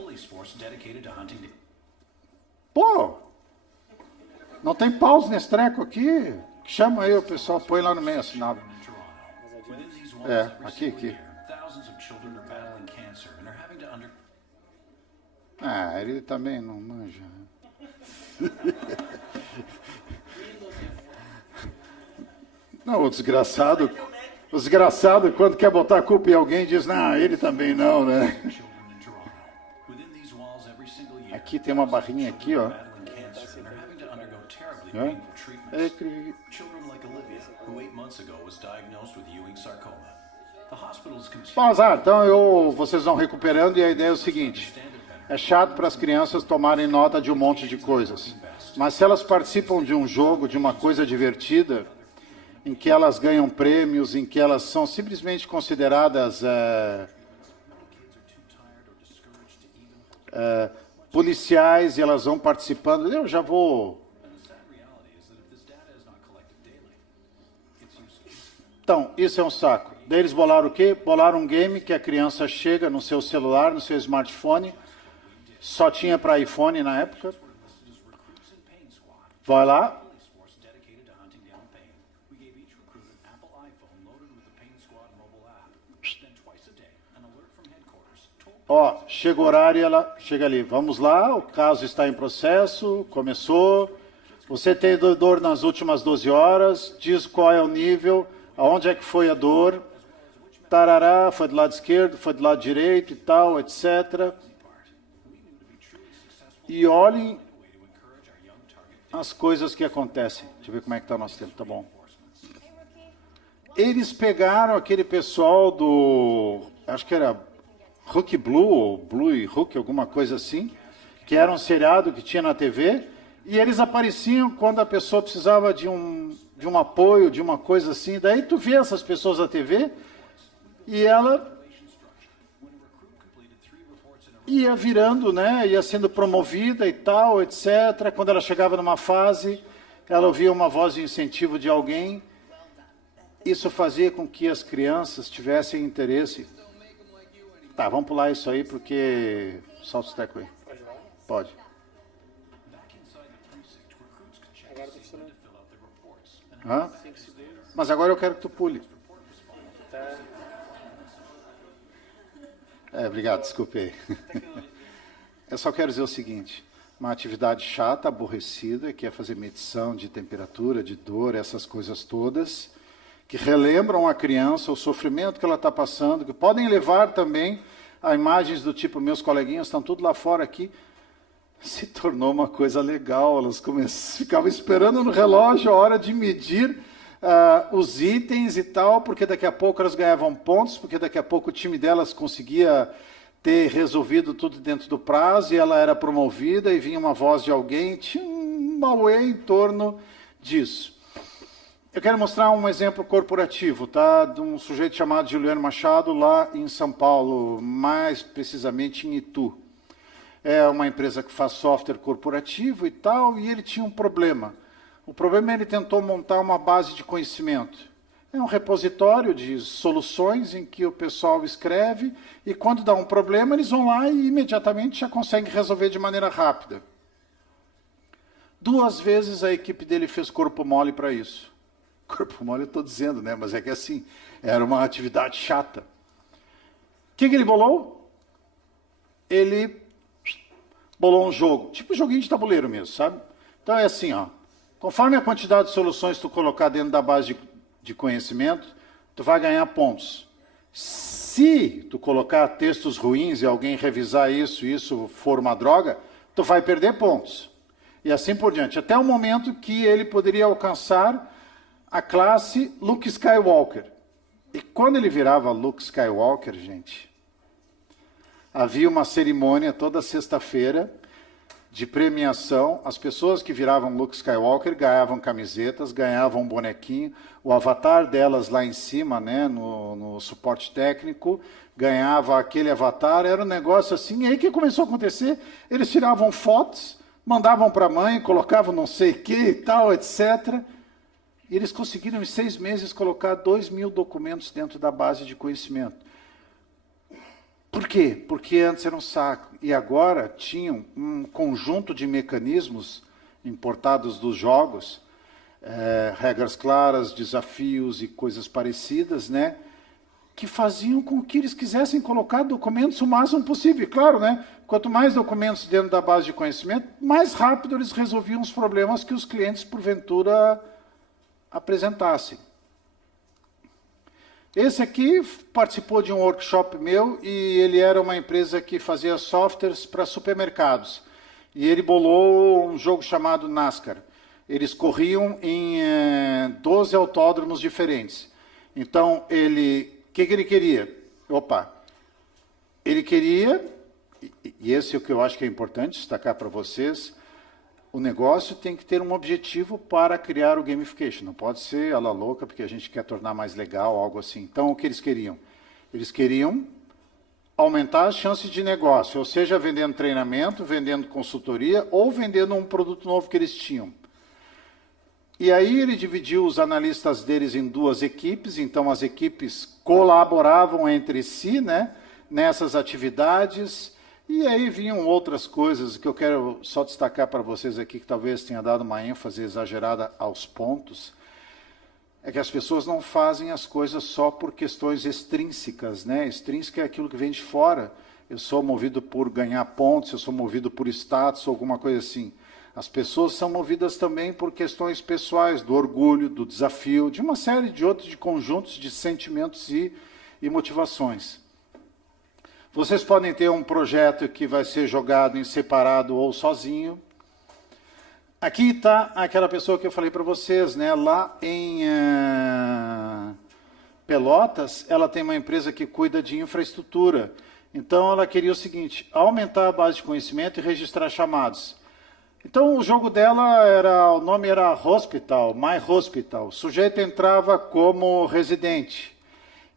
Pô, não tem pause nesse treco aqui? Chama aí o pessoal, põe lá no meio assinado. Aqui. Ah, ele também não manja. Não, o desgraçado, quando quer botar a culpa em alguém, diz, não, ele também não, né? Aqui tem uma barrinha aqui, ó. Mas, então vocês vão recuperando e a ideia é o seguinte. É chato para as crianças tomarem nota de um monte de coisas. Mas se elas participam de um jogo, de uma coisa divertida, em que elas ganham prêmios, em que elas são simplesmente consideradas policiais e elas vão participando, eu já vou... Então, isso é um saco. Daí eles bolaram o quê? Bolaram um game que a criança chega no seu celular, no seu smartphone, só tinha para iPhone na época. Vai lá. Ó, chega o horário e ela chega ali. Vamos lá, o caso está em processo, começou. Você tem dor nas últimas 12 horas, diz qual é o nível, aonde é que foi a dor. Tarará, foi do lado esquerdo, foi do lado direito e tal, etc. E olhem as coisas que acontecem. Deixa eu ver como é que está o nosso tempo, tá bom. Eles pegaram aquele pessoal do... Acho que era Hook Blue, ou Blue e Hook, alguma coisa assim, que era um seriado que tinha na TV, e eles apareciam quando a pessoa precisava de um apoio, de uma coisa assim. Daí tu vê essas pessoas na TV, e ela ia virando, né, ia sendo promovida e tal, etc. Quando ela chegava numa fase, ela ouvia uma voz de incentivo de alguém. Isso fazia com que as crianças tivessem interesse. Tá, vamos pular isso aí, porque... Solta o teco aí. Pode. Hã? Mas agora eu quero que tu pule. Obrigado, desculpe aí. Eu só quero dizer o seguinte, uma atividade chata, aborrecida, que é fazer medição de temperatura, de dor, essas coisas todas, que relembram a criança, o sofrimento que ela está passando, que podem levar também a imagens do tipo, meus coleguinhas estão tudo lá fora aqui, se tornou uma coisa legal, elas ficavam esperando no relógio a hora de medir os itens e tal, porque daqui a pouco elas ganhavam pontos, porque daqui a pouco o time delas conseguia ter resolvido tudo dentro do prazo, e ela era promovida, e vinha uma voz de alguém, tinha um auê em torno disso. Eu quero mostrar um exemplo corporativo, tá? De um sujeito chamado Juliano Machado, lá em São Paulo, mais precisamente em Itu. É uma empresa que faz software corporativo e tal, e ele tinha um problema. O problema é que ele tentou montar uma base de conhecimento. É um repositório de soluções em que o pessoal escreve, e quando dá um problema, eles vão lá e imediatamente já conseguem resolver de maneira rápida. 2 vezes a equipe dele fez corpo mole para isso. Corpo mole eu estou dizendo, né? Mas é que assim, era uma atividade chata. O que ele bolou? Ele bolou um jogo, tipo joguinho de tabuleiro mesmo, sabe? Então é assim, ó, conforme a quantidade de soluções que tu colocar dentro da base de conhecimento, tu vai ganhar pontos. Se tu colocar textos ruins e alguém revisar isso e isso for uma droga, tu vai perder pontos. E assim por diante, até o momento que ele poderia alcançar a classe Luke Skywalker. E quando ele virava Luke Skywalker, gente, havia uma cerimônia toda sexta-feira de premiação. As pessoas que viravam Luke Skywalker ganhavam camisetas, ganhavam um bonequinho, o avatar delas lá em cima, né, no suporte técnico, ganhava aquele avatar, era um negócio assim. E aí o que começou a acontecer? Eles tiravam fotos, mandavam para a mãe, colocavam não sei o que e tal, etc., e eles conseguiram, em 6 meses, colocar 2.000 documentos dentro da base de conhecimento. Por quê? Porque antes era um saco. E agora tinham um conjunto de mecanismos importados dos jogos, regras claras, desafios e coisas parecidas, né? Que faziam com que eles quisessem colocar documentos o máximo possível. E claro, né? Quanto mais documentos dentro da base de conhecimento, mais rápido eles resolviam os problemas que os clientes, porventura, apresentassem. Esse aqui participou de um workshop meu, e ele era uma empresa que fazia softwares para supermercados. E ele bolou um jogo chamado NASCAR. Eles corriam em 12 autódromos diferentes. Então, o que ele queria? Ele queria, e esse é o que eu acho que é importante destacar para vocês, o negócio tem que ter um objetivo para criar o gamification. Não pode ser a la louca, porque a gente quer tornar mais legal, algo assim. Então, o que eles queriam? Eles queriam aumentar as chances de negócio, ou seja, vendendo treinamento, vendendo consultoria, ou vendendo um produto novo que eles tinham. E aí ele dividiu os analistas deles em 2 equipes, então as equipes colaboravam entre si, né, nessas atividades. E aí vinham outras coisas que eu quero só destacar para vocês aqui, que talvez tenha dado uma ênfase exagerada aos pontos, é que as pessoas não fazem as coisas só por questões extrínsecas, né? Extrínseca é aquilo que vem de fora. Eu sou movido por ganhar pontos, eu sou movido por status, alguma coisa assim. As pessoas são movidas também por questões pessoais, do orgulho, do desafio, de uma série de outros conjuntos de sentimentos e motivações. Vocês podem ter um projeto que vai ser jogado em separado ou sozinho. Aqui está aquela pessoa que eu falei para vocês, né? Lá em Pelotas, ela tem uma empresa que cuida de infraestrutura. Então, ela queria o seguinte, aumentar a base de conhecimento e registrar chamados. Então, o jogo dela, o nome era Hospital, My Hospital. O sujeito entrava como residente.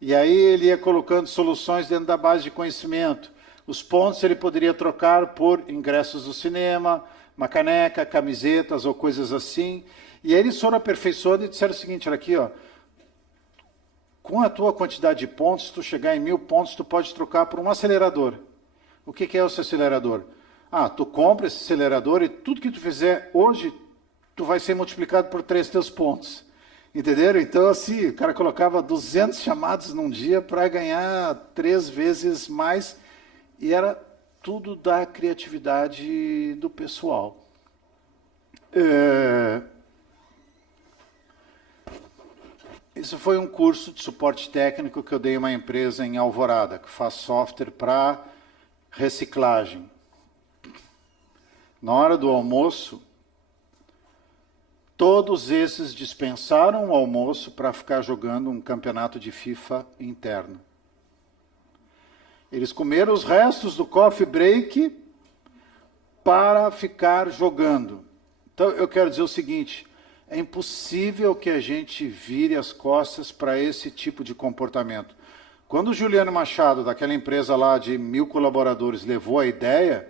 E aí ele ia colocando soluções dentro da base de conhecimento. Os pontos ele poderia trocar por ingressos do cinema, uma caneca, camisetas ou coisas assim. E aí eles foram aperfeiçoando e disseram o seguinte, olha aqui, ó, com a tua quantidade de pontos, se tu chegar em 1.000 pontos, tu pode trocar por um acelerador. O que é esse acelerador? Tu compra esse acelerador e tudo que tu fizer hoje, tu vai ser multiplicado por 3 teus pontos. Entenderam? Então, assim, o cara colocava 200 chamados num dia para ganhar 3 vezes mais, e era tudo da criatividade do pessoal. Isso foi um curso de suporte técnico que eu dei a uma empresa em Alvorada, que faz software para reciclagem. Na hora do almoço, todos esses dispensaram o almoço para ficar jogando um campeonato de FIFA interno. Eles comeram os restos do coffee break para ficar jogando. Então, eu quero dizer o seguinte, é impossível que a gente vire as costas para esse tipo de comportamento. Quando o Juliano Machado, daquela empresa lá de 1000 colaboradores, levou a ideia,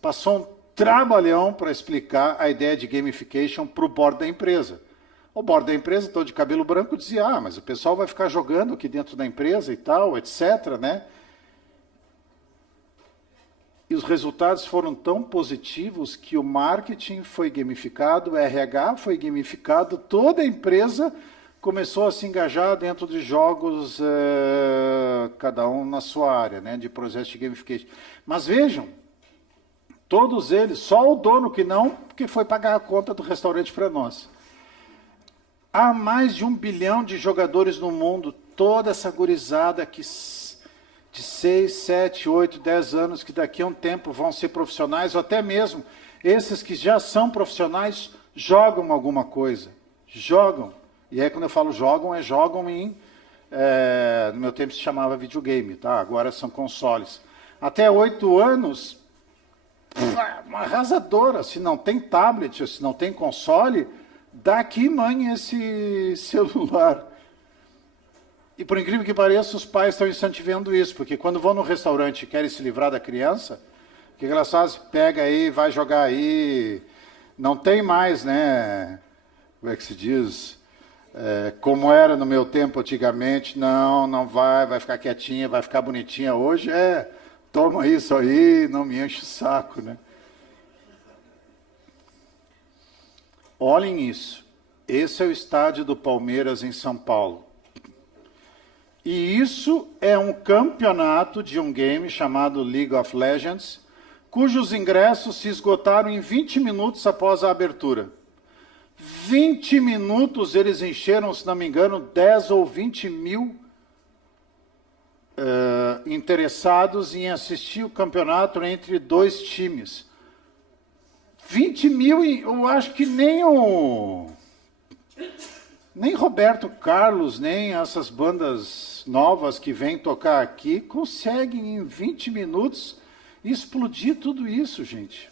passou um trabalhão para explicar a ideia de gamification para o board da empresa. O board da empresa, todo de cabelo branco, dizia, mas o pessoal vai ficar jogando aqui dentro da empresa e tal, etc., né? E os resultados foram tão positivos que o marketing foi gamificado, o RH foi gamificado, toda a empresa começou a se engajar dentro de jogos, cada um na sua área, né, de processo de gamification. Mas vejam, todos eles, só o dono que não, porque foi pagar a conta do restaurante para nós. Há mais de 1 bilhão de jogadores no mundo, toda essa gurizada que de 6, 7, 8, 10 anos, que daqui a um tempo vão ser profissionais, ou até mesmo esses que já são profissionais, jogam alguma coisa. Jogam. E aí, quando eu falo jogam, jogam em... no meu tempo se chamava videogame, tá? Agora são consoles. Até 8 anos, uma arrasadora. Se não tem tablet, se não tem console, dá aqui, mãe, esse celular. E por incrível que pareça, os pais estão incentivando isso, porque quando vão no restaurante e querem se livrar da criança, o que elas fazem? Pega aí, vai jogar aí. Não tem mais, né? Como é que se diz? Como era no meu tempo antigamente, não vai ficar quietinha, vai ficar bonitinha. Hoje toma isso aí, não me enche o saco, né? Olhem isso. Esse é o estádio do Palmeiras em São Paulo. E isso é um campeonato de um game chamado League of Legends, cujos ingressos se esgotaram em 20 minutos após a abertura. 20 minutos eles encheram, se não me engano, 10 ou 20 mil interessados em assistir o campeonato entre 2 times. 20 mil, eu acho que nem Roberto Carlos, nem essas bandas novas que vêm tocar aqui, conseguem em 20 minutos explodir tudo isso, gente.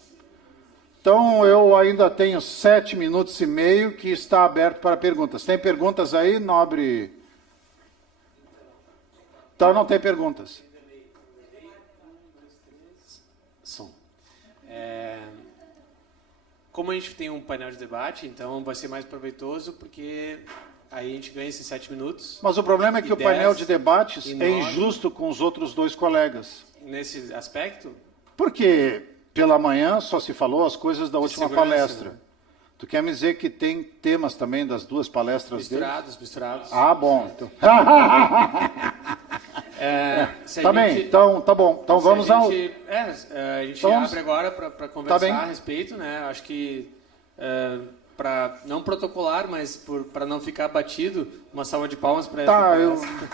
Então, eu ainda tenho 7 minutos e meio que está aberto para perguntas. Tem perguntas aí, nobre? Então, não tem perguntas. Som. Como a gente tem um painel de debate, então vai ser mais proveitoso, porque aí a gente ganha esses 7 minutos. Mas o problema é que o painel de debates é injusto com os outros 2 colegas. Nesse aspecto? Porque pela manhã só se falou as coisas da última palestra. Né? Tu quer me dizer que tem temas também das 2 palestras deles? Misturados. Ah, bom. Então... tá bem, então tá bom. Então vamos ao... A gente abre agora para conversar a respeito, né? Acho que para não protocolar, mas para não ficar batido, uma salva de palmas para essa palestra.